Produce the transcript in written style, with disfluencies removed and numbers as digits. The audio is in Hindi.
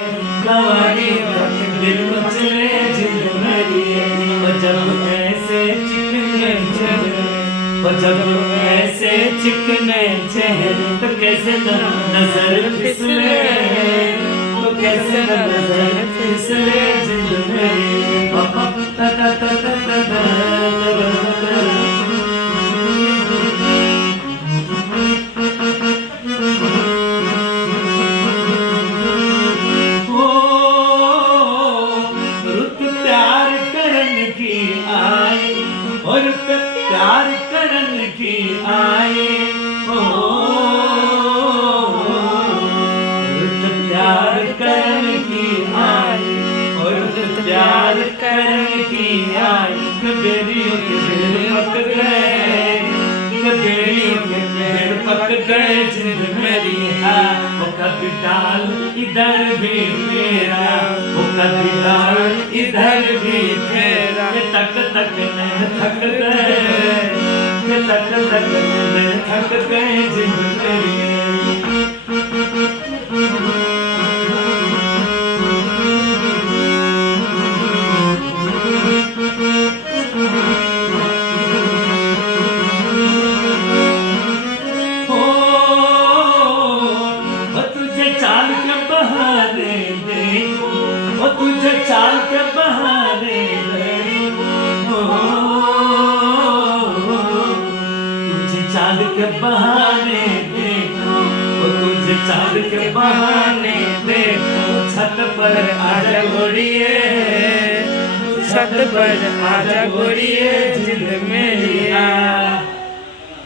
कवाली दिल मचले जिद मेरी जब ऐसे चिकने चेहरे जब ऐसे चिकने चेहरे तो कैसे नजर फिसले तो कैसे नजर फिसले जिद मेरी ता ता ता ता ता ता और प्यार करन की आए हो प्यार करन की आए और प्यार करन की आए कबेरियों के पेड़ पक गए कबेरियों के पेड़ पक गए जिंद मेरी है वो कभी डाल इधर भी मेरा वो कभी डाल इधर भी मेरा तक तक मैं थक गए तक तक मैं थक गए जिंद मेरी चाल के बहाने देखो वो तुझे चाल के बहाने देखो तुझे चाल के बहाने देखो वो तुझे चाल के बहाने देखो छत पर आजा गोरिये छत पर आजा गोरिये जिंद मेरी